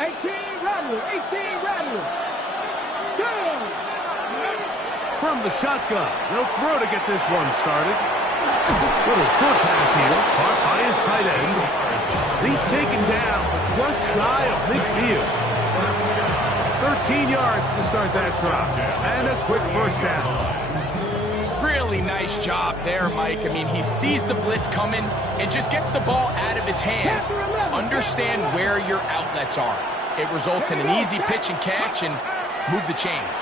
18 Rebel, 18 Rebel. Go! From the shotgun, they'll throw to get this one started. Little short pass here, caught by his tight end. He's taken down just shy of midfield. 13 yards to start that drive, and a quick first down. Really nice job there, Mike. I mean, he sees the blitz coming and just gets the ball out of his hands. Understand where your outlets are. It results in an easy pitch and catch and move the chains.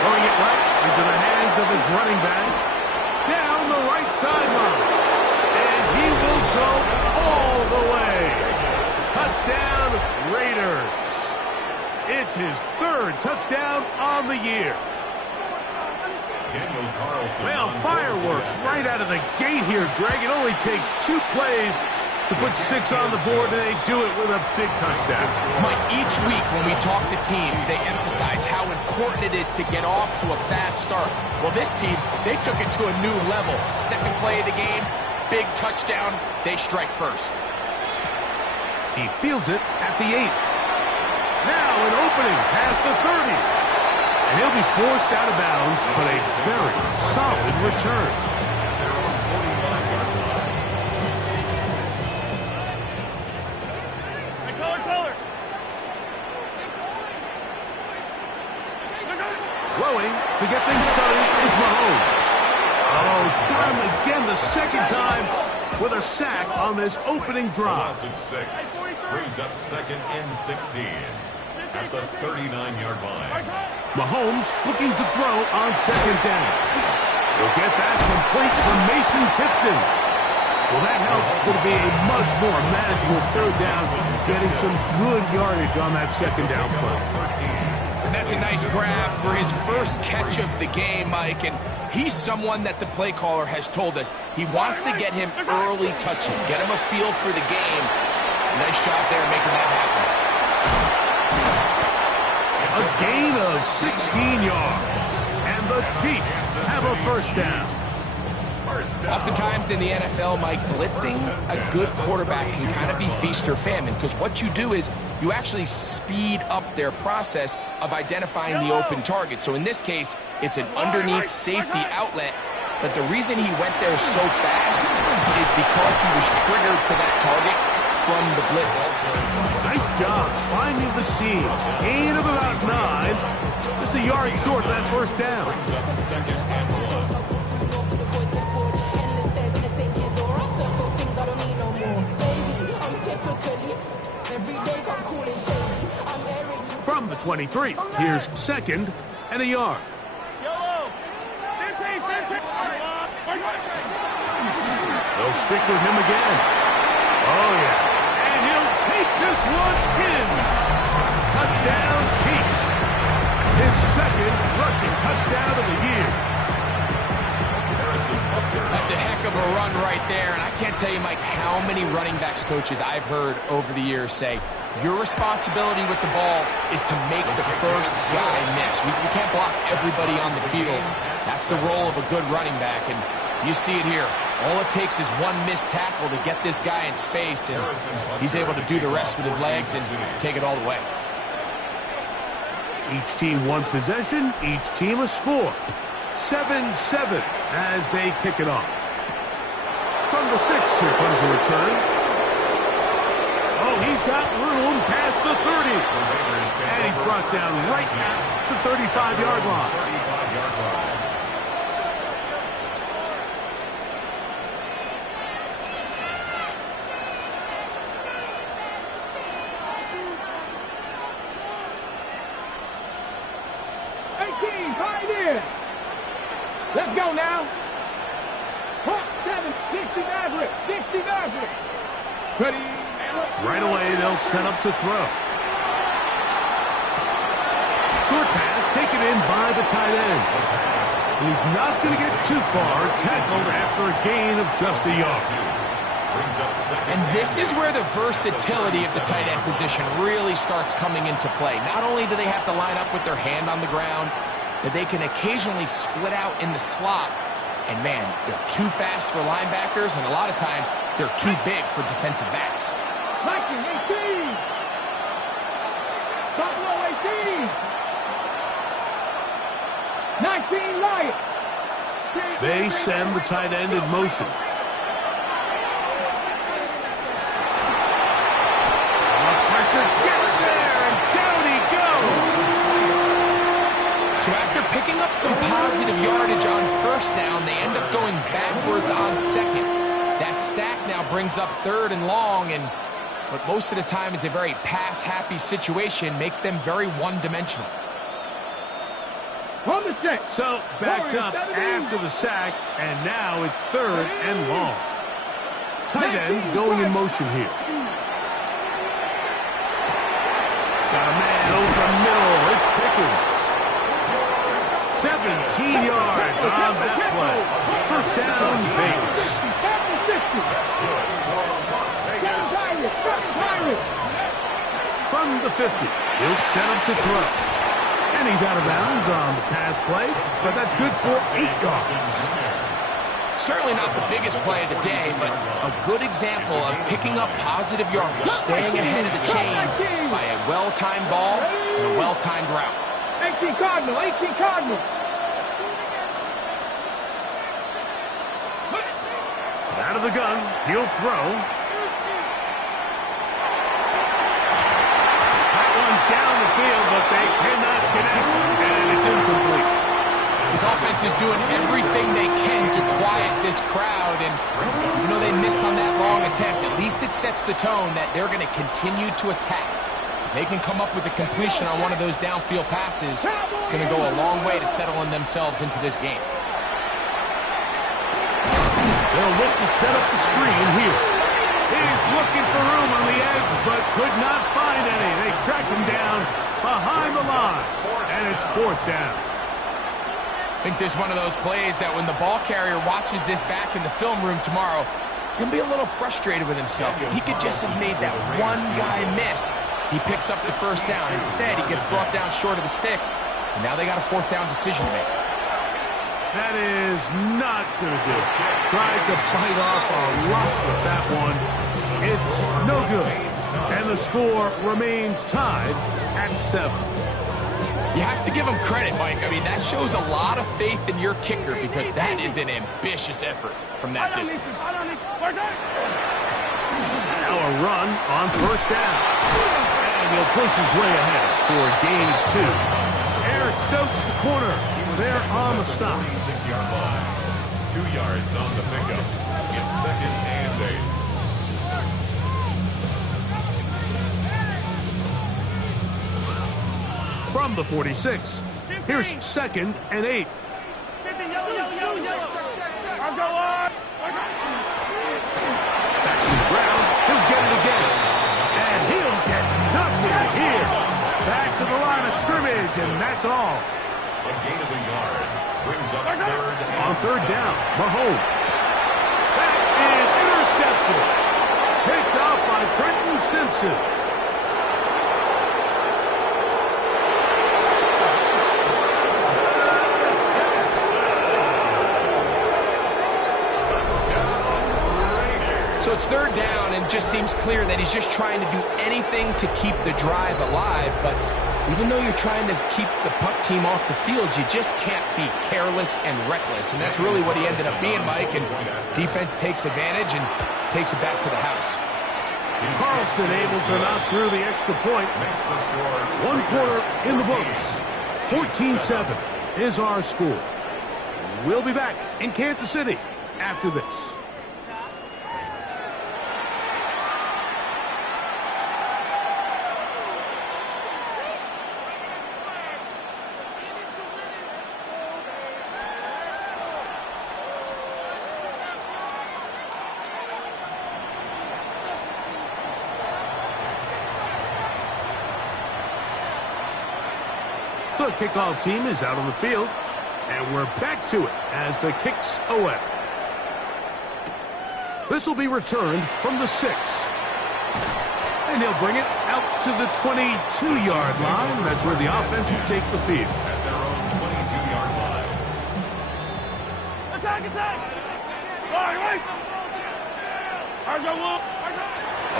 Throwing it right into the hands of his running back. Down the right sideline. And he will go all the way. Touchdown, Raiders. It's his third touchdown on the year. Well, fireworks right out of the gate here, Greg. It only takes 2 plays to put 6 on the board, and they do it with a big touchdown. Mike, each week when we talk to teams, they emphasize how important it is to get off to a fast start. Well, this team, they took it to a new level. Second play of the game, big touchdown, they strike first. He fields it at the 8. Now an opening past the 30. And he'll be forced out of bounds, but a very solid return. Throwing to get things started is Mahomes. Oh, got him again the second time with a sack on this opening drive. 6 brings up 2nd and 16 at the 39-yard line. Mahomes looking to throw on 2nd down. He'll get that complete from Mason Tipton. Well, that helps. It's going to be a much more manageable 3rd down, getting some good yardage on that 2nd down play. And that's a nice grab for his first catch of the game, Mike. And he's someone that the play caller has told us he wants to get him early touches, get him a feel for the game. Nice job there making that happen. A gain of 16 yards, and the Chiefs have a first down. Oftentimes in the NFL, Mike, blitzing a good quarterback can kind of be feast or famine, because what you do is you actually speed up their process of identifying the open target. So in this case, it's an underneath safety outlet, but the reason he went there so fast is because he was triggered to that target from the blitz. Nice job finding the seam. Gain of about 9. Just a yard short of that first down. From the 23, here's 2nd and a yard. They'll stick with him again. Oh, yeah. And he'll take this one in. Touchdown, Chiefs. His 2nd rushing touchdown of the year. That's a heck of a run right there, and I can't tell you, Mike, how many running backs coaches I've heard over the years say, your responsibility with the ball is to make the first guy miss. We can't block everybody on the field. That's the role of a good running back, and you see it here. All it takes is one missed tackle to get this guy in space, and he's able to do the rest with his legs and take it all the way. Each team one possession, each team a score. 7-7 as they kick it off. From the 6, here comes a return. Oh, he's got room past the 30. And he's brought down right at the 35-yard line. Let's go now. 7, 60 Maverick, 60 Maverick. Ready. Right away, they'll set up to throw. Short pass taken in by the tight end. And he's not going to get too far, tackled after a gain of just a yard. And this is where the versatility of the tight end position really starts coming into play. Not only do they have to line up with their hand on the ground, but they can occasionally split out in the slot. And, man, they're too fast for linebackers, and a lot of times they're too big for defensive backs. Viking 18. Buffalo 18. 19 Lions. They send the tight end in motion. Pressure gets there, and down he goes. So after picking up some positive yardage on first down, they end up going backwards on second. That sack now brings up 3rd and long, and what most of the time is a very pass-happy situation makes them very one-dimensional. On the set. So backed up after the sack, and now it's 3rd and long. Tight end going in motion here. Got a man over the middle. It's Pickens. 17 yards on that play. First down, Vegas. From the 50, he'll set him to throw. And he's out of bounds on the pass play, but that's good for 8 yards. Certainly not the biggest play of the day, but a good example of picking up positive yardage, staying ahead of the chains by a well-timed ball and a well-timed route. 18 Cardinal, 18 Cardinal. Out of the gun, he'll throw. That one down the field, but they cannot connect, and it's incomplete. His offense is doing everything they can to quiet this crowd, and even though they missed on that long attempt, at least it sets the tone that they're going to continue to attack. If they can come up with a completion on one of those downfield passes, it's going to go a long way to settling themselves into this game. They'll look to set up the screen here. He's looking for room on the edge, but could not find any. They track him down behind the line, and it's 4th down. I think this is one of those plays that when the ball carrier watches this back in the film room tomorrow, he's going to be a little frustrated with himself. If he could just have made that one guy miss, he picks up the first down. Instead, he gets brought down short of the sticks, and now they got a 4th down decision to make. That is not going to do it. Tried to fight off a lot with that one. It's no good. And the score remains tied at 7. You have to give him credit, Mike. I mean, that shows a lot of faith in your kicker because that is an ambitious effort from that distance. Now a run on first down. And he'll push his way ahead for gain 2. Eric Stokes, the corner. They're on the stop. 26-yard line. 2 yards on the pickup. It's 2nd and 8. From the 46, here's 2nd and 8. Back to the ground. He'll get it again. And he'll get nothing here. Back to the line of scrimmage, and that's all. A gain of a yard brings up 3rd and On 3rd down, Mahomes. That is intercepted. Picked off by Trenton Simpson. So it's 3rd down, and it just seems clear that he's just trying to do anything to keep the drive alive, but even though you're trying to keep the puck team off the field, you just can't be careless and reckless. And that's really what he ended up being, Mike. And defense takes advantage and takes it back to the house. Carlson able to knock through the extra point. makes the score 1 quarter in the books. 14-7 is our score. We'll be back in Kansas City after this. The kickoff team is out on the field, and we're back to it as the kick's away. This will be returned from the 6. And he'll bring it out to the 22-yard line. That's where the offense will take the field. at their own 22-yard line. Attack, attack! All right.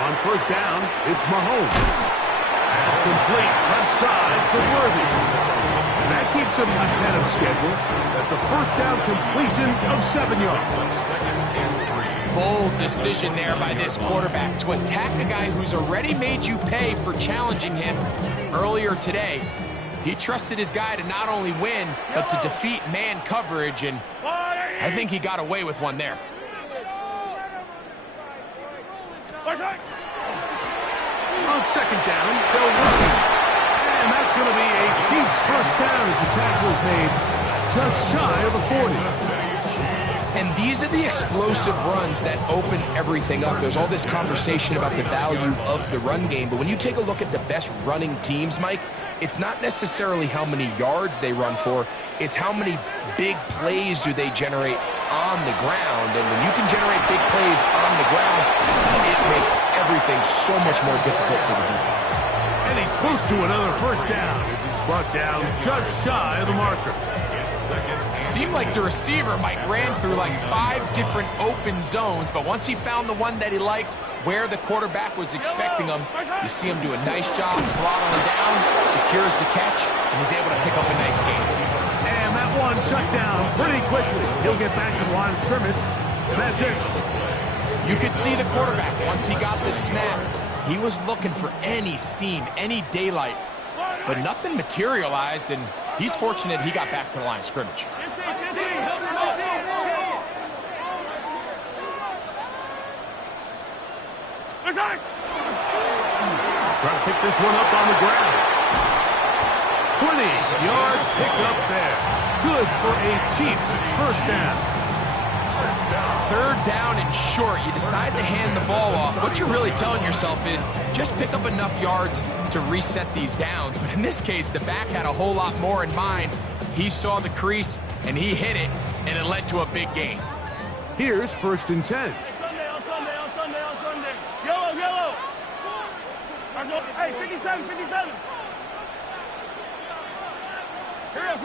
On first down, it's Mahomes. That's complete left side to Worthy. And that keeps him ahead of schedule. That's a first down completion of 7 yards. Bold decision there by this quarterback to attack a guy who's already made you pay for challenging him earlier today. He trusted his guy to not only win, but to defeat man coverage, and I think he got away with one there. On second down, they'll run it. And that's going to be a Chiefs first down as the tackle is made just shy of the 40. And these are the explosive runs that open everything up. There's all this conversation about the value of the run game, but when you take a look at the best running teams, Mike, it's not necessarily how many yards they run for, it's how many big plays do they generate on the ground. And when you can generate big plays on the ground, it makes everything so much more difficult for the defense. And he's close to another first down as he's brought down just shy of the marker. Seemed like the receiver, Mike, ran through like 5 different open zones, but once he found the one that he liked, where the quarterback was expecting him, you see him do a nice job throttling down, secures the catch, and he's able to pick up a nice gain. And that one shut down pretty quickly. He'll get back to the line of scrimmage, and that's it. You could see the quarterback, once he got the snap, he was looking for any seam, any daylight, but nothing materialized, and he's fortunate he got back to the line of scrimmage. Trying to pick this one up on the ground. 20-yard pickup there. Good for a Chiefs first down. Third down and short. You decide to hand the ball off. What you're really telling yourself is just pick up enough yards to reset these downs. But in this case, the back had a whole lot more in mind. He saw the crease, and he hit it, and it led to a big gain. Here's first and 10. Hey, 57, 57. Here, 15.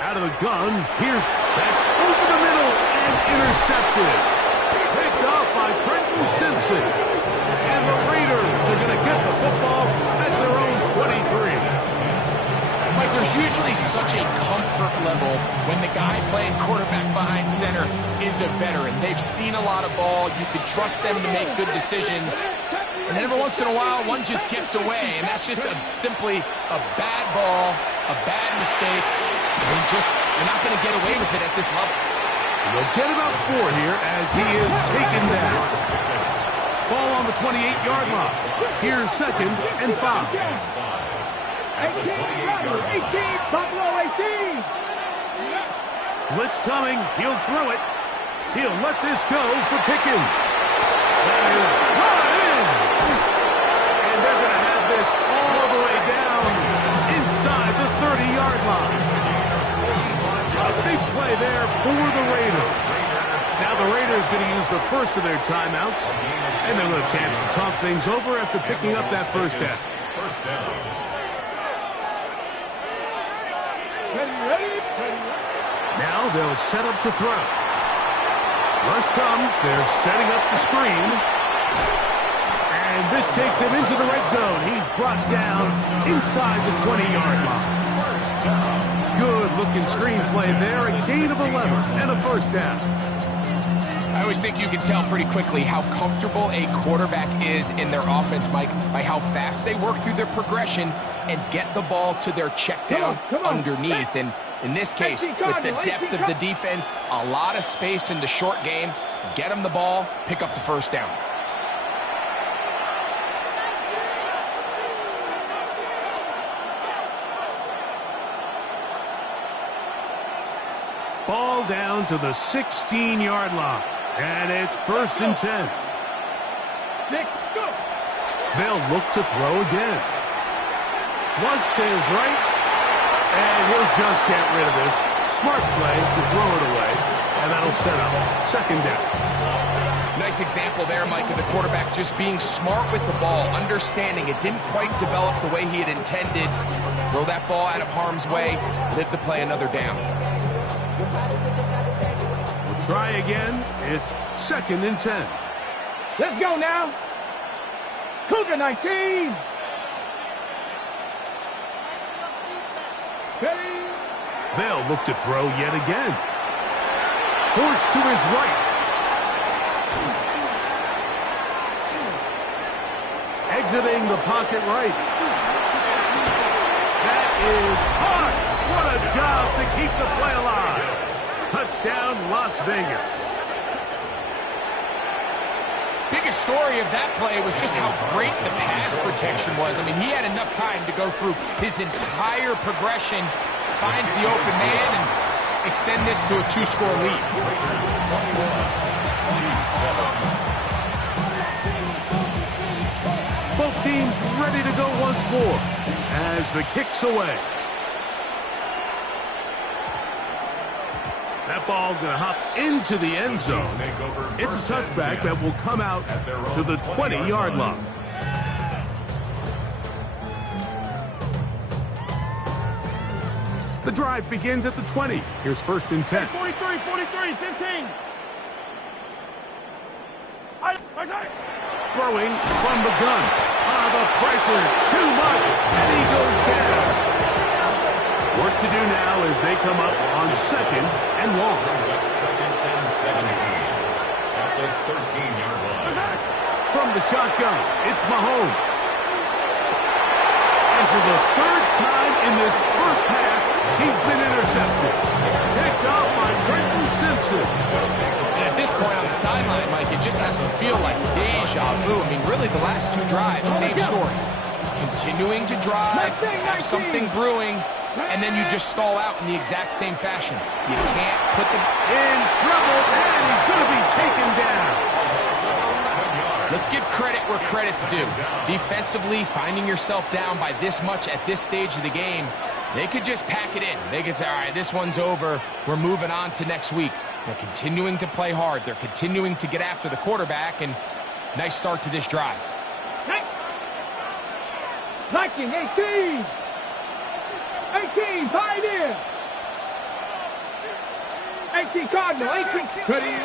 Out of the gun, that's over the middle and intercepted. Picked off by Trenton Simpson. And the Raiders are going to get the football at their own 23. Mike, there's usually such a comfort level when the guy playing quarterback behind center is a veteran. They've seen a lot of ball. You can trust them to make good decisions. And then every once in a while, one just gets away, and that's just simply a bad ball, a bad mistake. You're not going to get away with it at this level. They'll get about 4 here as he is taken down. Ball on the 28-yard line. Here's second and 5. 18, Buffalo 18. Blitz coming. He'll throw it. He'll let this go for Pickens. That is brought in. And they're going to have this all the way down inside the 30-yard line. A big play there for the Raiders. Now the Raiders going to use the first of their timeouts, and they'll have a chance to talk things over after picking up that first down. First down. Now they'll set up to throw. Rush comes. They're setting up the screen. And this takes him into the red zone. He's brought down inside the 20-yard line. Good-looking screenplay there. A gain of 11 and a first down. I always think you can tell pretty quickly how comfortable a quarterback is in their offense, Mike, by how fast they work through their progression and get the ball to their check down underneath. And in this case, with the depth of the defense, a lot of space in the short game, get them the ball, pick up the first down. Ball down to the 16-yard line. And it's first and 10. 6, go. They'll look to throw again. Flush to his right. And he'll just get rid of this. Smart play to throw it away. And that'll set up second down. Nice example there, Mike, of the quarterback just being smart with the ball, understanding it didn't quite develop the way he had intended. Throw that ball out of harm's way, live to play another down. We'll try again. It's second and 10. Let's go now. Cougar 19. Steady. They'll look to throw yet again. Forced to his right. Exiting the pocket right. That is hard. What a job to keep the play alive. Touchdown, Las Vegas. Biggest story of that play was just how great the pass protection was. I mean, he had enough time to go through his entire progression, finds the open man, and extend this to a 2-score lead. Both teams ready to go once more as the kick's away. That ball going to hop into the end zone. It's a touchback that will come out to the 20-yard line. The drive begins at the 20. Here's 1st and 10. 43, 43, 15. Throwing from the gun. The pressure, too much, and he goes down. Work to do now as they come up on 2nd and long. Second and 17 at the 13-yard line. From the shotgun, it's Mahomes. And for the 3rd time in this first half, he's been intercepted. Picked off by Trenton Simpson. And at this point on the sideline, Mike, it just has to feel like deja vu. I mean, really, the last 2 drives, same story. Continuing to drive, have something brewing, and then you just stall out in the exact same fashion. You can't put them in trouble, and he's going to be taken down. Let's give credit where credit's due. Defensively, finding yourself down by this much at this stage of the game, they could just pack it in. They could say, all right, this one's over. We're moving on to next week. They're continuing to play hard. They're continuing to get after the quarterback, and nice start to this drive. 19, 18. 18, Pioneer. 18, Cardinal. 18, ready.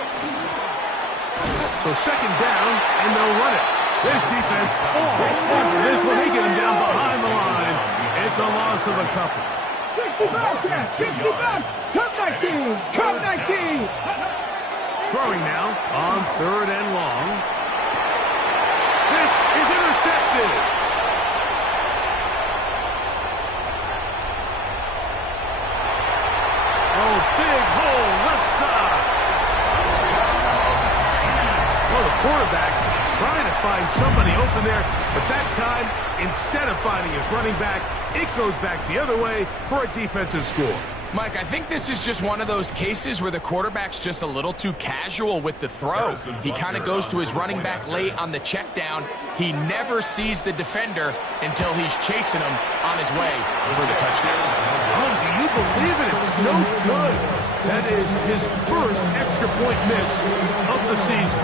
So 2nd down, and they'll run it. This defense, after this one, they get him down behind the line. It's a loss of a couple. 65, 65. Come 19, come 19. Throwing now on 3rd and long. This is intercepted. Oh, big hole, left side. Well, the quarterback trying to find somebody open there, but that time, instead of finding his running back, it goes back the other way for a defensive score. Mike, I think this is just one of those cases where the quarterback's just a little too casual with the throw. He kind of goes to his running back late on the check down. He never sees the defender until he's chasing him on his way for the touchdown. Oh, do you believe it? It's no good. That is his first extra point miss of the season.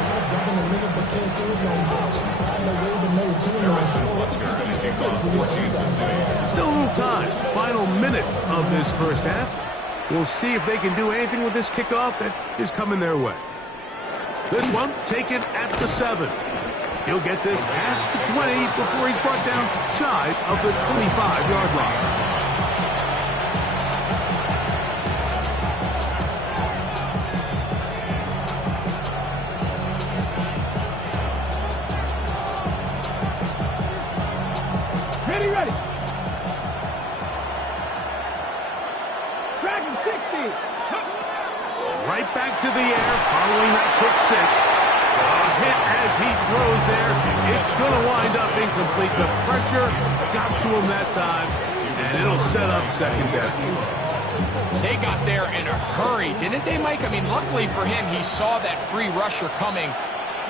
Still a little time. Final minute of this first half. We'll see if they can do anything with this kickoff that is coming their way. This one taken at the 7. He'll get this past the 20 before he's brought down shy of the 25-yard line. Ready. Dragon 60. Right back to the air following that quick 6. A hit as he throws there. It's going to wind up incomplete. The pressure got to him that time, and it'll set up 2nd down. They got there in a hurry, didn't they, Mike? I mean, luckily for him, he saw that free rusher coming,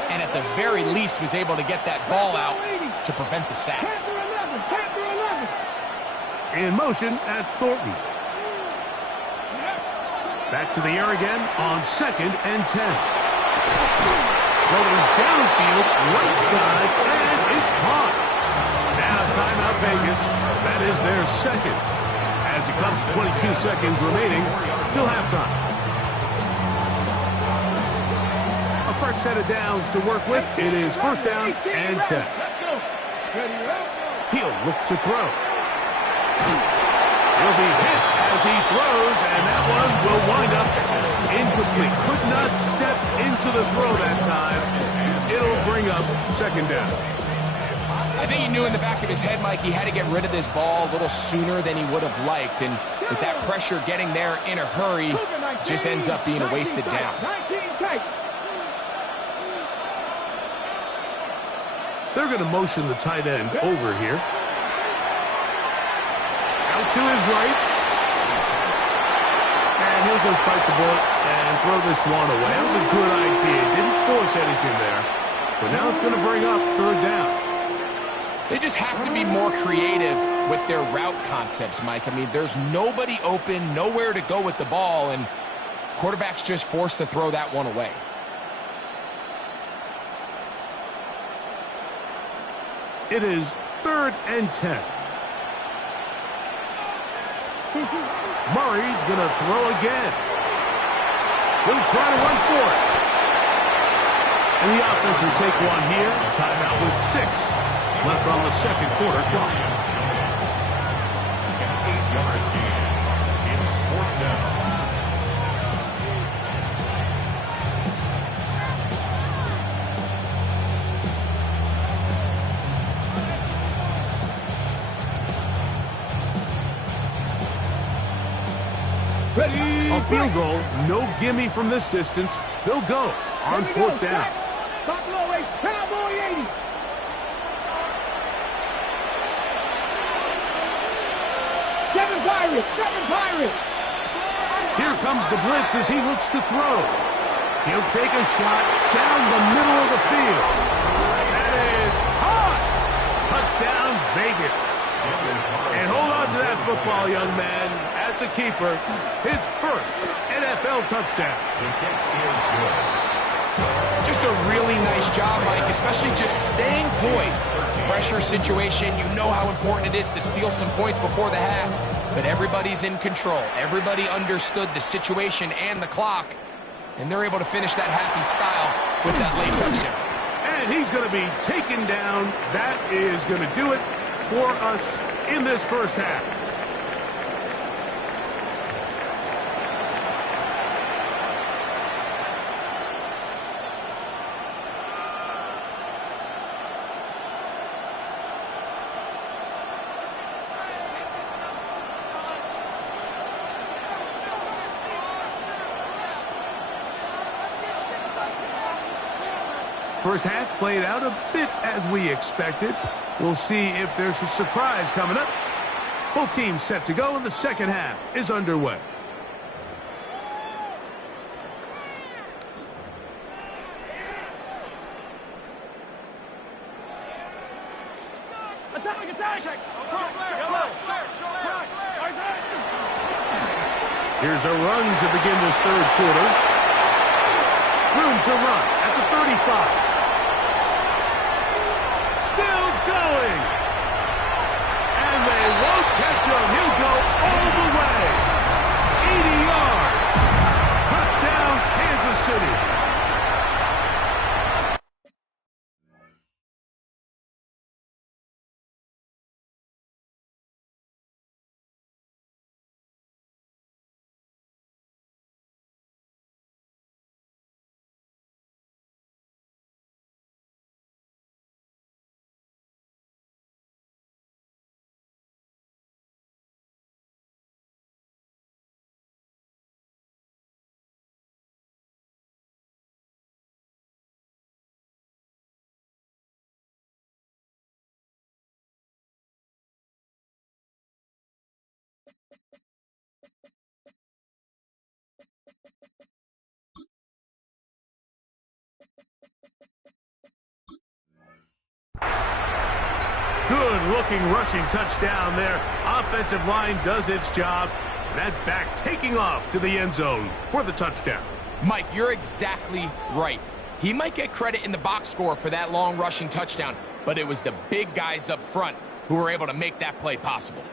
and at the very least was able to get that ball out to prevent the sack. In motion, that's Thornton. Back to the air again on 2nd and 10. Rolling downfield, right side, and it's caught. Now timeout Vegas. That is their 2nd. As it comes to 22 seconds remaining till halftime. A fresh set of downs to work with. It is first down and 10. Let's go. Steady up. He'll look to throw. He'll be hit as he throws, and that one will wind up incomplete. Could not step into the throw that time. It'll bring up second down. I think he knew in the back of his head, Mike, he had to get rid of this ball a little sooner than he would have liked. And with that pressure getting there in a hurry, just ends up being a wasted down. They're going to motion the tight end over here. Out to his right. And he'll just bite the bullet and throw this one away. That was a good idea. Didn't force anything there. But now it's going to bring up third down. They just have to be more creative with their route concepts, Mike. I mean, there's nobody open, nowhere to go with the ball, and quarterback's just forced to throw that one away. It is third and 10. Murray's going to throw again. He'll try to run for it. And the offense will take one here. Timeout with 6 left on the second quarter clock. An 8-yard gain. It's fourth down. Ready. A field goal, no gimme from this distance. They'll go on fourth down. Top low eight. Cowboy 80. Seven Pirates. Here comes the blitz as he looks to throw. He'll take a shot down the middle of the field. That is caught. Touchdown, Vegas. And hold on to that football, young man. That's a keeper. His first NFL touchdown. The kick is good. Just a really nice job, Mike, especially just staying poised. Pressure situation, you know how important it is to steal some points before the half. But everybody's in control. Everybody understood the situation and the clock. And they're able to finish that half in style with that late touchdown. And he's going to be taken down. That is going to do it for us in this first half. First half played out a bit as we expected. We'll see if there's a surprise coming up. Both teams set to go, and the second half is underway. Here's a run to begin this third quarter. Room to run at the 35. Still going. And they won't catch him. He'll go all the way. 80 yards. Touchdown, Kansas City. Good-looking rushing touchdown there. Offensive line does its job. And that back taking off to the end zone for the touchdown. Mike, you're exactly right. He might get credit in the box score for that long rushing touchdown, but it was the big guys up front who were able to make that play possible.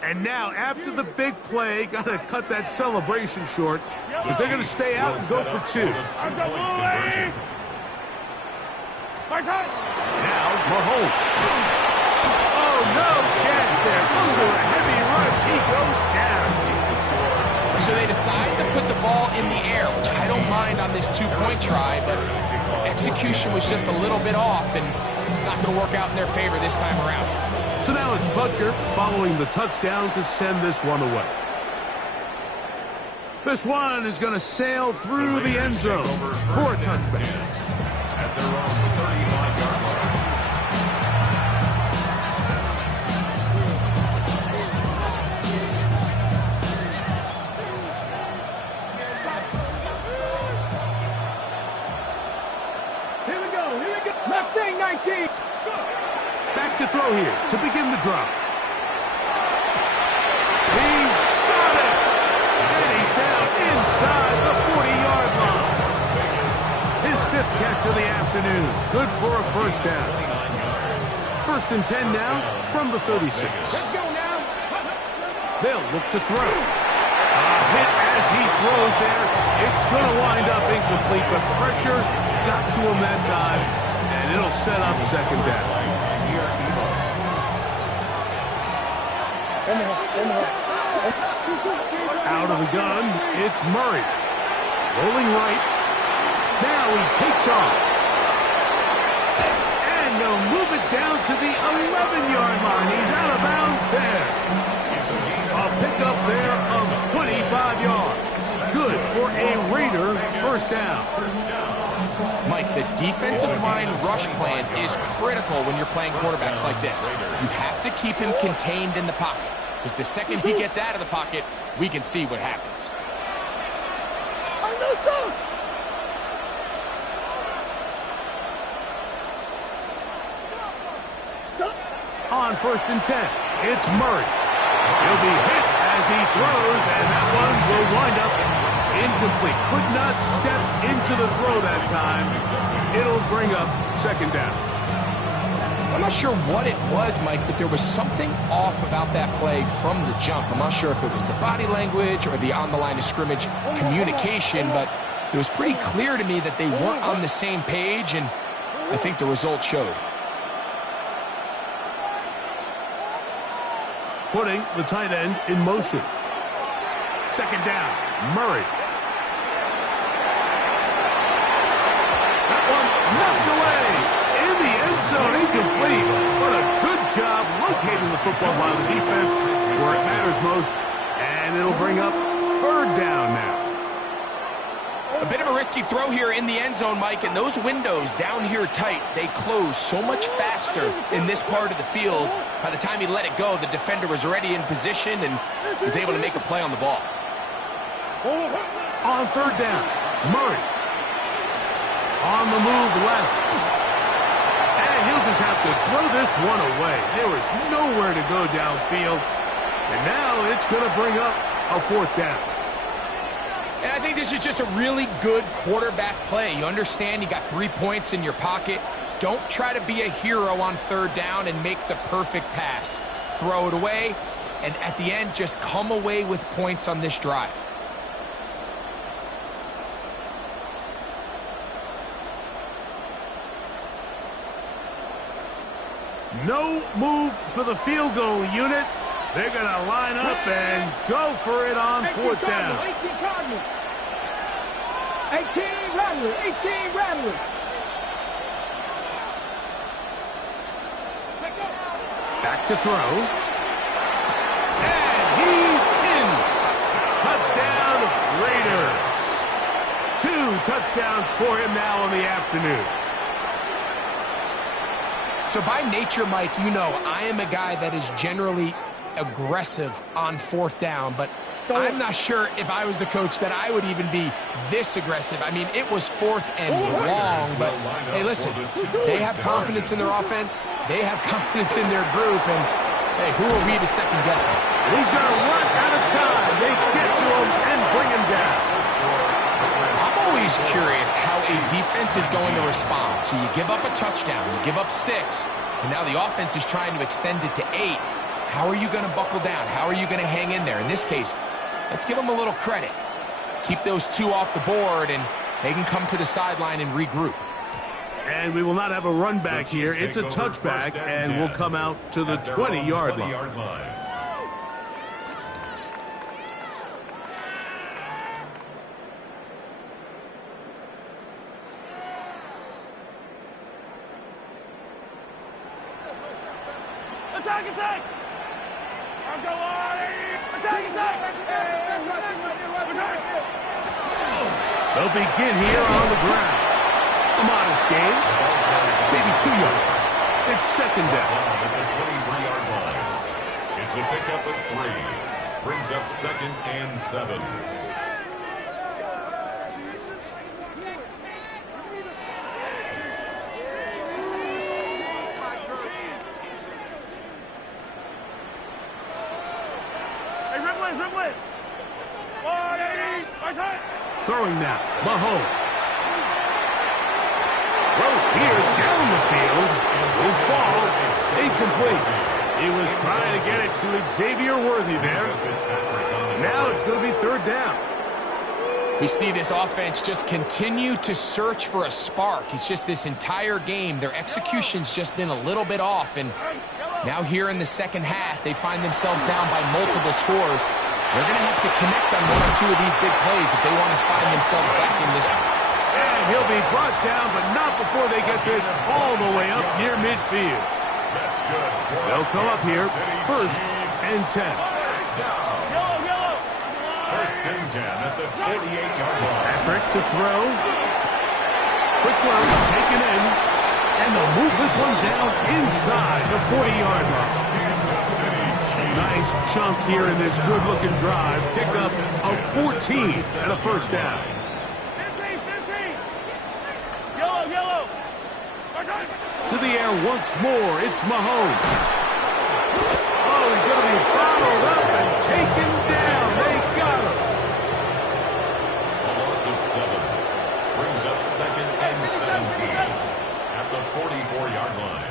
And now, after the big play, got to cut that celebration short, because they're going to stay out and go for two. Now, Mahomes. Oh, no chance there. Under a heavy rush, he goes down. So they decide to put the ball in the air, which I don't mind on this two-point try, but execution was just a little bit off, and it's not going to work out in their favor this time around. So now it's Butker following the touchdown to send this one away. This one is going to sail through the end zone for a touchback. At their own 35-yard line. Here we go. Left thing, 19. Back to throw here to begin the drive. He's got it! And he's down inside the 40-yard line. His fifth catch of the afternoon. Good for a first down. First and 10 now from the 36. Let's go now. They'll look to throw. A hit as he throws there. It's going to wind up incomplete, but pressure got to him that time, and it'll set up second down. Out of the gun, it's Murray. Rolling right. Now he takes off. And they'll move it down to the 11-yard line. He's out of bounds there. A pickup there of 25 yards. Good for a Raider first down. Mike, the defensive line rush plan is critical when you're playing quarterbacks like this. You have to keep him contained in the pocket, because the second he gets out of the pocket, we can see what happens. On first and 10, it's Murray. He'll be hit as he throws, and that one will wind up incomplete. Could not step into the throw that time. It'll bring up second down. I'm not sure what it was, Mike, but there was something off about that play from the jump. I'm not sure if it was the body language or the on-the-line of scrimmage communication, but it was pretty clear to me that they weren't on the same page, and I think the result showed. Putting the tight end in motion. Second down, Murray. That one knocked away. In the end zone, incomplete. What a good job locating the football by the defense where it matters most. And it'll bring up third down now. A bit of a risky throw here in the end zone, Mike, and those windows down here tight, they close so much faster in this part of the field. By the time he let it go, the defender was already in position and was able to make a play on the ball. On third down, Murray. On the move left. And he'll just have to throw this one away. There was nowhere to go downfield. And now it's going to bring up a fourth down. And I think this is just a really good quarterback play. You understand you got 3 points in your pocket. Don't try to be a hero on third down and make the perfect pass. Throw it away, and at the end, just come away with points on this drive. No move for the field goal unit. They're going to line up and go for it on fourth down. 18 Rattler. Back to throw. And he's in. Touchdown, Raiders. 2 touchdowns for him now in the afternoon. So by nature, Mike, you know I am a guy that is generally aggressive on fourth down, but I'm not sure if I was the coach that I would even be this aggressive. I mean, it was fourth and long, but hey, listen, they have confidence in their offense. They have confidence in their group, and hey, who are we to second guess him? He's going to run out of time. They get to him and bring him down. I'm always curious how a defense is going to respond. So you give up a touchdown, you give up 6, and now the offense is trying to extend it to 8. How are you going to buckle down? How are you going to hang in there? In this case, let's give them a little credit. Keep those two off the board, and they can come to the sideline and regroup. And we will not have a run back here. It's a touchback, and we'll come out to the 20-yard line. Attack, attack! Let's go, attack, attack! They'll begin here on the ground. A modest gain, maybe 2 yards. It's second down. At the 23-yard line. It's a pickup at 3. Brings up 2nd and 7. Throwing now, Mahomes. Throws here down the field. Will fall. Incomplete. He was trying to get it to Xavier Worthy there. Now it's going to be third down. We see this offense just continue to search for a spark. It's just this entire game, their execution's just been a little bit off. And now here in the second half, they find themselves down by multiple scores. They're going to have to connect on 1 or 2 of these big plays if they want to find themselves back in this one. And he'll be brought down, but not before they get this all the way up near midfield. That's good. They'll come up here, 1st and 10. First and 10 at the 48-yard line. Patrick to throw. Quick throw, taken in. And they'll move this one down inside the 40-yard line. Nice chunk here in this good-looking drive. Pick up a 14 and a first down. 15. Yellow. To the air once more. It's Mahomes. Oh, he's going to be bottled up and taken down. They got him. A loss of 7. Brings up 2nd and 17 at the 44-yard line.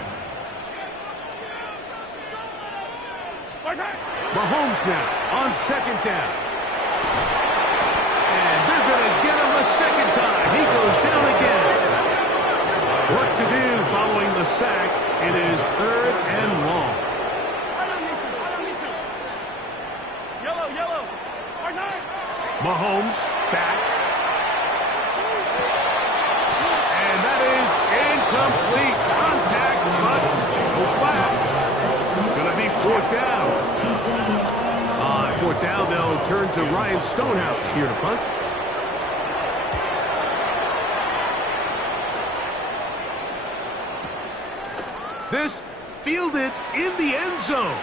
Mahomes now on 2nd down. And they're going to get him a second time. He goes down again. Work to do following the sack. It is 3rd and long. Yellow. Mahomes back. And that is incomplete contact, but no flags. Going to be 4th down. On 4th down, they'll turn to Ryan Stonehouse here to punt. This fielded in the end zone.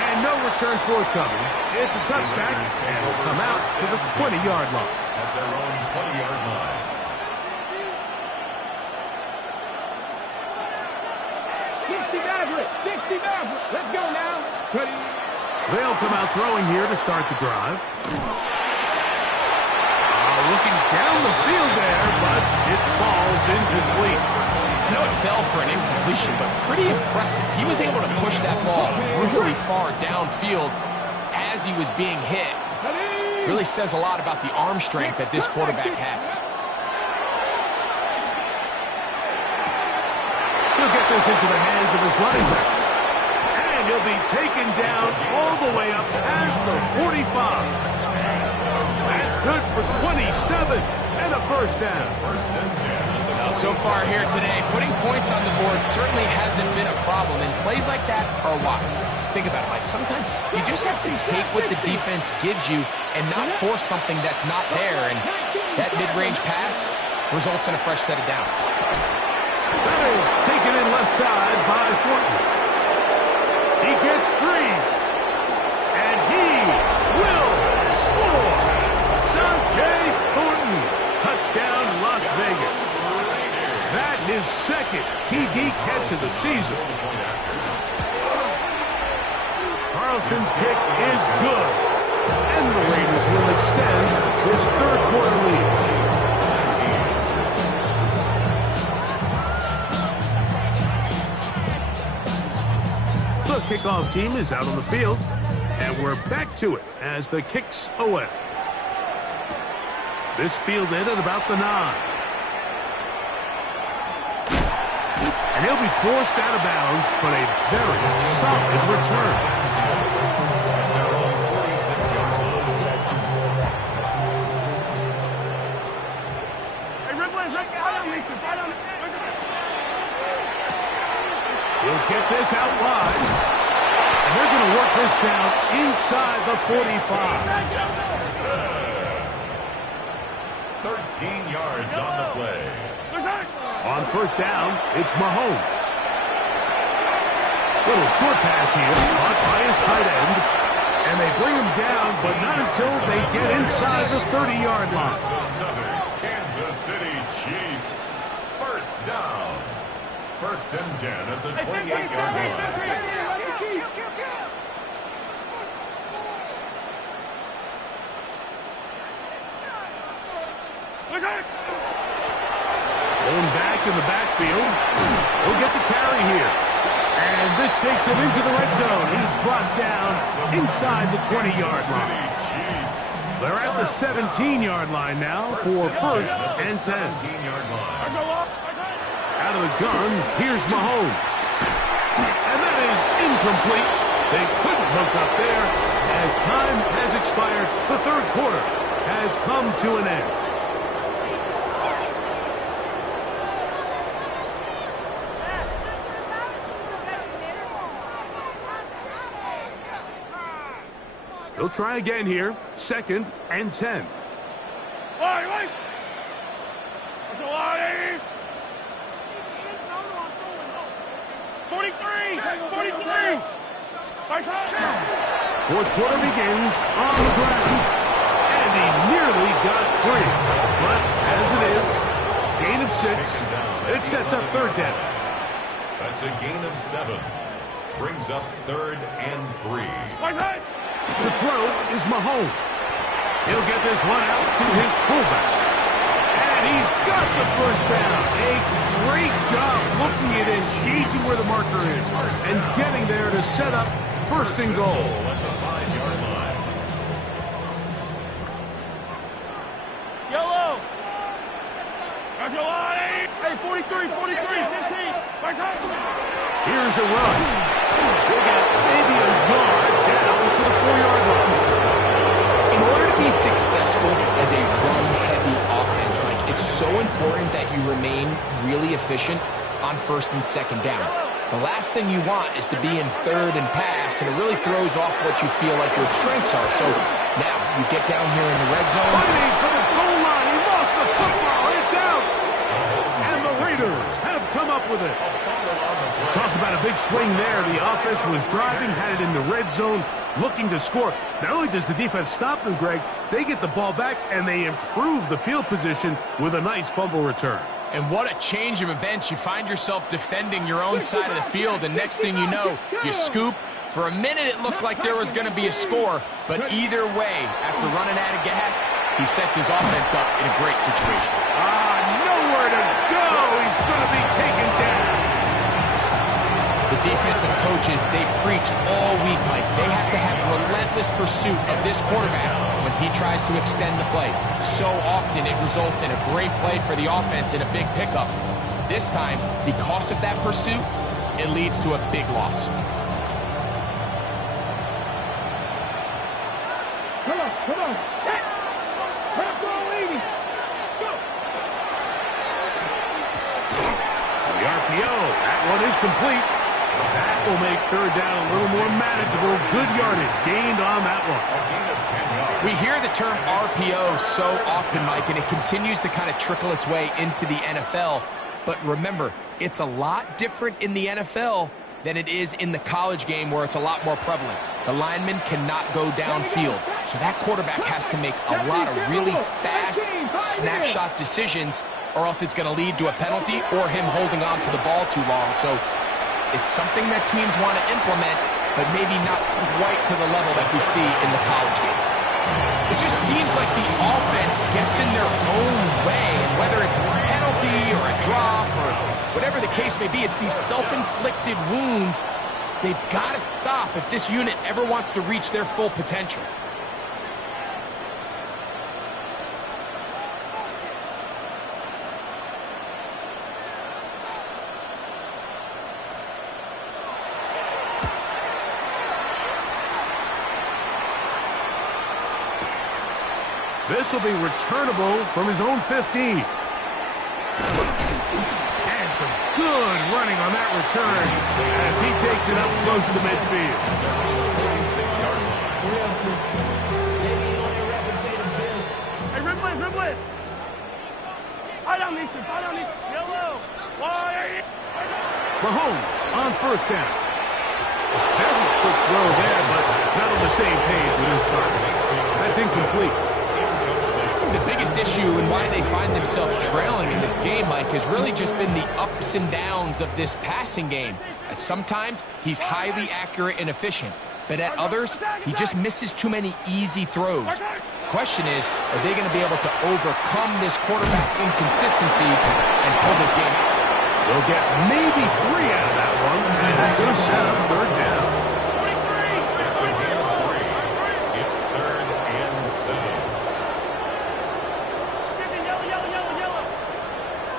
And no return forthcoming. It's a touchback, and will come out to the 20-yard line. At their own 20-yard line. Let's go now. They'll come out throwing here to start the drive. Looking down the field there, but it falls incomplete. I know it fell for an incompletion, but pretty impressive. He was able to push that ball really far downfield as he was being hit. Really says a lot about the arm strength that this quarterback has. He'll get this into the hands of his running back. And he'll be taken down all the way up past the 45. That's good for 27 and a first down. Now, so far here today, putting points on the board certainly hasn't been a problem, and plays like that are why. Think about it, Mike. Sometimes you just have to take what the defense gives you and not force something that's not there, and that mid-range pass results in a fresh set of downs. That is taken in left side by Thornton. He gets free, and he will score. Dante Thornton, touchdown Las Vegas. That his second TD catch of the season. Carlson's kick is good, and the Raiders will extend this third quarter lead. The kickoff team is out on the field, and we're back to it as the kick's away. This fielded at about the 9. And he'll be forced out of bounds, but a very solid return. He'll get this out wide. And they're going to work this down inside the 45. 13 yards on the play. On first down, it's Mahomes. Little short pass here, caught by his tight end. And they bring him down, but not until they get inside the 30-yard line. Another Kansas City Chiefs. First down. First and 10 at the 28-yard line. Going back in the backfield. He'll get the carry here. And this takes him into the red zone. He's brought down inside the 20-yard line. They're at the 17-yard line now for first and 10. Out of the gun, here's Mahomes. And that is incomplete. They couldn't hook up there. As time has expired, the third quarter has come to an end. They'll try again here. Second and 10. 43! Fourth quarter begins on the ground. And he nearly got free. But as it is, gain of 6. It sets up third down. That's a gain of 7. Brings up third and 3. To throw is Mahomes. He'll get this one out to his fullback. And he's got the first down. A great job looking at engaging where the marker is and getting there to set up first and goal. At the 5-yard line. Yellow! That's your line! Hey, 43, 15! Here's a run. We'll get maybe a yard down to the 4-yard line. In order to be successful as a run-heavy offense, Mike, it's so important that you remain really efficient on first and second down. The last thing you want is to be in third and pass, and it really throws off what you feel like your strengths are. So now you get down here in the red zone. Fighting for the goal line. He lost the football. It's out. And the Raiders have come up with it. Talk about a big swing there. The offense was driving, had it in the red zone, looking to score. Not only does the defense stop them, Greg, they get the ball back, and they improve the field position with a nice fumble return. And what a change of events. You find yourself defending your own side of the field, and next thing you know, you scoop. For a minute, it looked like there was going to be a score, but either way, after running out of gas, he sets his offense up in a great situation. Nowhere to go. He's going to be taken down. The defensive coaches, they preach all week, Mike. They have to have relentless pursuit of this quarterback when he tries to extend the play. So often it results in a great play for the offense and a big pickup. This time, because of that pursuit, it leads to a big loss. Come on! Back row, lady! Go! The RPO, that one is complete. That will make third down a little more manageable. Good yardage gained on that one. We hear the term RPO so often, Mike, and it continues to kind of trickle its way into the NFL. But remember, it's a lot different in the NFL than it is in the college game where it's a lot more prevalent. The lineman cannot go downfield, so that quarterback has to make a lot of really fast snapshot decisions, or else it's going to lead to a penalty or him holding on to the ball too long. So it's something that teams want to implement, but maybe not quite to the level that we see in the college game. It just seems like the offense gets in their own way, and whether it's a penalty or a drop or whatever the case may be, it's these self-inflicted wounds They've got to stop if this unit ever wants to reach their full potential. This will be returnable from his own 15. And some good running on that return as he takes it up close to midfield. 46-yard line. Hey, ribble it. Eye down these two. Yellow. Wide. Mahomes on first down. There's a quick throw there, but not on the same page with his target. That's incomplete. The biggest issue and why they find themselves trailing in this game, Mike, has really just been the ups and downs of this passing game. At sometimes, he's highly accurate and efficient, but at others, he just misses too many easy throws. Question is, are they going to be able to overcome this quarterback inconsistency and pull this game out? They'll get maybe 3 out of that one, and it's going to set up third down. It's a gain of 3. It's 3rd and 7.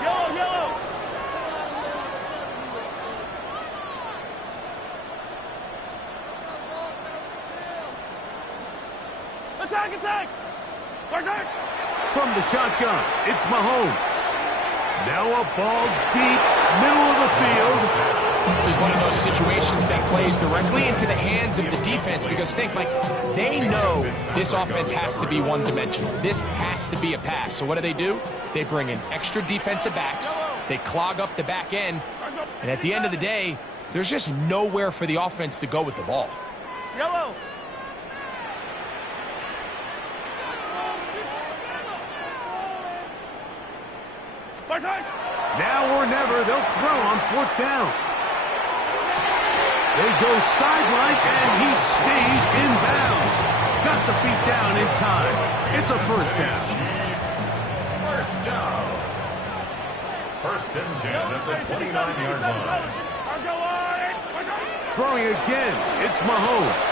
Yellow. Attack. From the shotgun, it's Mahomes. Now a ball deep, middle of the field. This is one of those situations that plays directly into the hands of the defense because think, like, they know this offense has to be one-dimensional. This has to be a pass. So what do? They bring in extra defensive backs. They clog up the back end. And at the end of the day, there's just nowhere for the offense to go with the ball. Yellow. Now or never, they'll throw on fourth down. They go sideline, and he stays in bounds. Got the feet down in time. It's a first down. First down. 1st and 10 at the 29-yard line. Throwing again, it's Mahomes.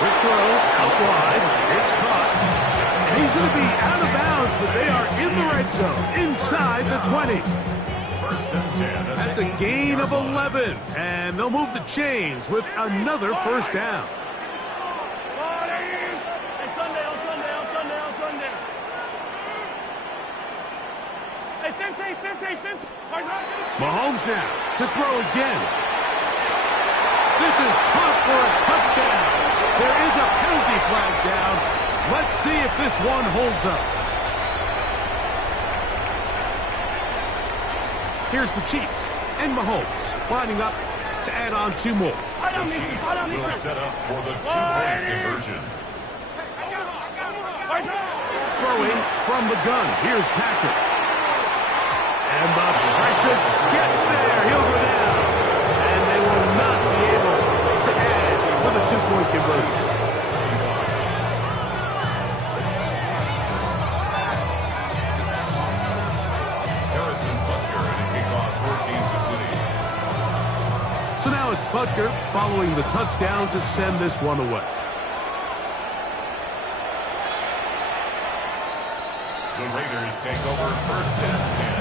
Quick throw, out wide, it's caught. And he's going to be out of bounds, but they are in the red zone, inside the 20. 1st and 10. That's a gain of 11, and they'll move the chains with another first down. Hey, Sunday. Hey, 15. Mahomes now to throw again. This is caught for a touchdown. There is a penalty flag down. Let's see if this one holds up. Here's the Chiefs and Mahomes lining up to add on 2 more. The Chiefs will set up for the 2-point conversion. Throwing from the gun. Here's Patrick. And the pressure gets there. He'll go down. And they will not be able to add with a 2-point conversion. So now it's Butker following the touchdown to send this one away. The Raiders take over 1st and 10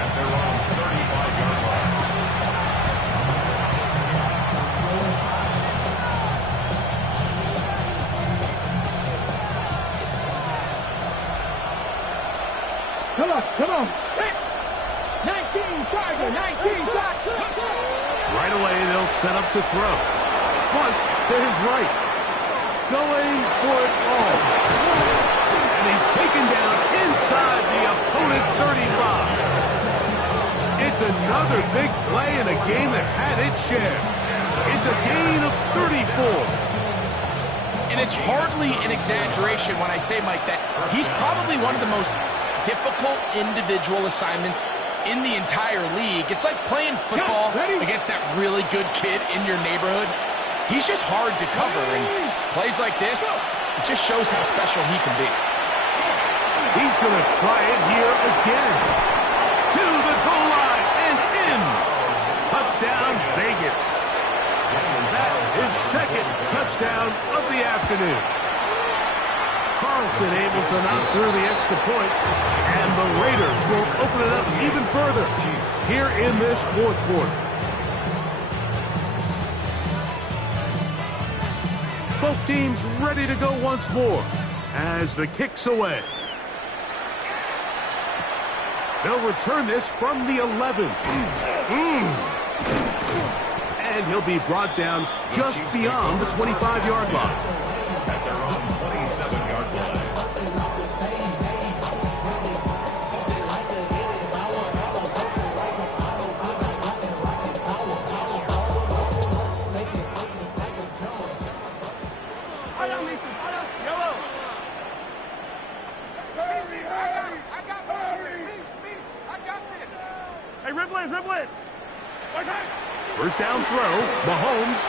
at their own 35-yard line. Come on. 19 Tiger. Right away, they'll set up to throw. Flush to his right. Going for it all. And he's taken down inside the opponent's 35. It's another big play in a game that's had its share. It's a gain of 34. And it's hardly an exaggeration when I say, Mike, that he's probably one of the most difficult individual assignments in the entire league. It's like playing football against that really good kid in your neighborhood. He's just hard to cover, and plays like this, it just shows how special he can be. He's going to try it here again. To the goal line and in. Touchdown, Vegas. touchdown of the afternoon. Carlson able to knock through the extra point, and the Raiders will open it up even further here in this fourth quarter. Both teams ready to go once more as the kick's away. They'll return this from the 11. And he'll be brought down just beyond the 25-yard line. At their own 27-yard line. Hey, ribble it. First down throw, Mahomes.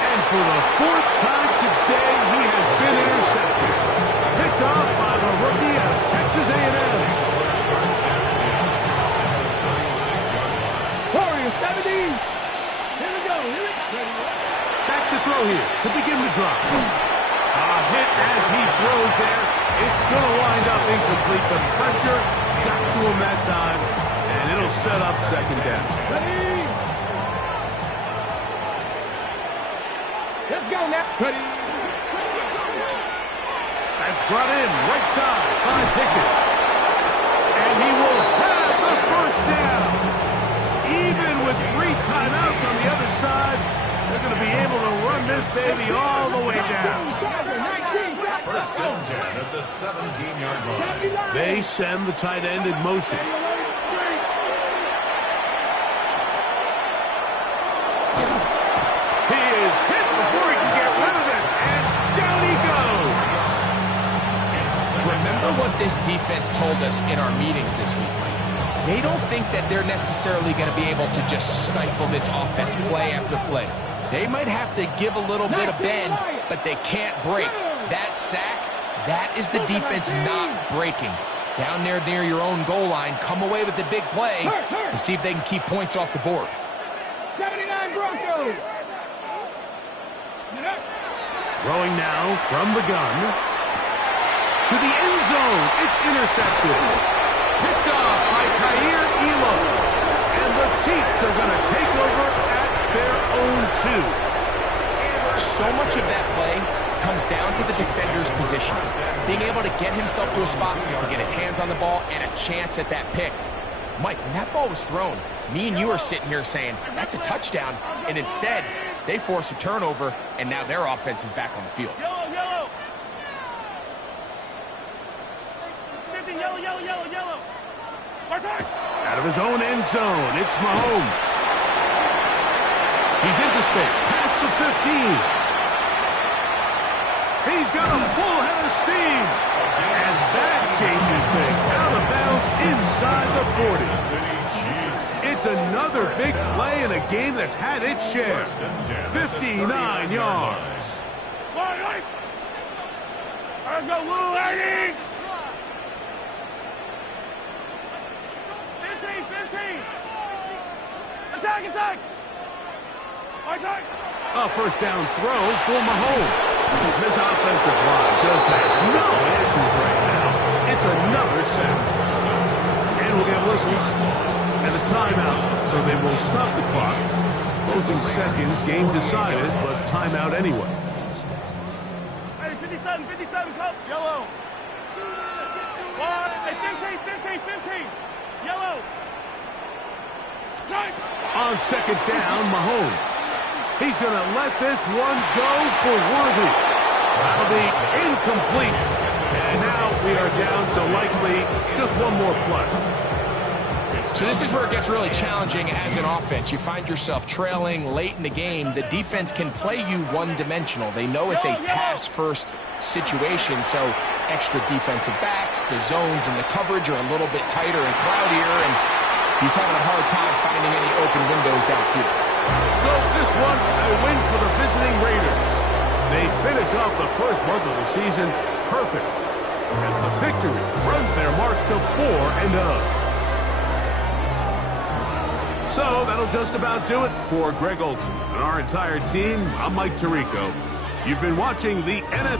And for the fourth time today, he has been intercepted. Picked off by the rookie of Texas A&M. Warriors, 70. Here we go. Back to throw here to begin the drive. A hit as he throws there. It's going to wind up incomplete. The pressure got to him that time, and it'll set up second down. Ready. Let's go now. Ready. That's brought in right side by Pickett. And he will have the first down. Even with 3 timeouts on the other side, they're going to be able to run this baby all the way down. First and 10 at the 17-yard line. They send the tight end in motion. He is hit before he can get rid of it, and down he goes. Remember what this defense told us in our meetings this week, Mike. They don't think that they're necessarily going to be able to just stifle this offense play after play. They might have to give a little bit of bend, but they can't break. That sack, that is the defense not breaking. Down there near your own goal line, come away with the big play and see if they can keep points off the board. 79 Broncos. Throwing now from the gun. To the end zone. It's intercepted. Picked off by Kaiir Elam. And the Chiefs are going to take over at their own 2. So much of that play comes down to the defender's position. Being able to get himself to a spot, to get his hands on the ball, and a chance at that pick. Mike, when that ball was thrown, me and you are sitting here saying, that's a touchdown. And instead, they force a turnover, and now their offense is back on the field. Yellow. 50, yellow. Out of his own end zone, it's Mahomes. He's into space, past the 15. He's got a full head of steam. And that changes things out of bounds inside the 40. It's another big play in a game that's had its share. 59 yards. Let's go, little lady. 15. Attack. A first down throw for Mahomes. This offensive line just has no answers right now. It's another sack. And we'll get whistles and a timeout, so they will stop the clock. Closing seconds, game decided, but timeout anyway. Hey, 57, come. Yellow. 15. Yellow. On second down, Mahomes. He's going to let this one go for Worthy. That'll be incomplete. And now we are down to likely just one more play. So this is where it gets really challenging as an offense. You find yourself trailing late in the game. The defense can play you one-dimensional. They know it's a pass-first situation, so extra defensive backs, the zones and the coverage are a little bit tighter and cloudier, and he's having a hard time finding any open windows downfield. So this one, a win for the visiting Raiders. They finish off the first month of the season perfect, as the victory runs their mark to 4-0. So that'll just about do it for Greg Olson and our entire team. I'm Mike Tirico. You've been watching the NFL.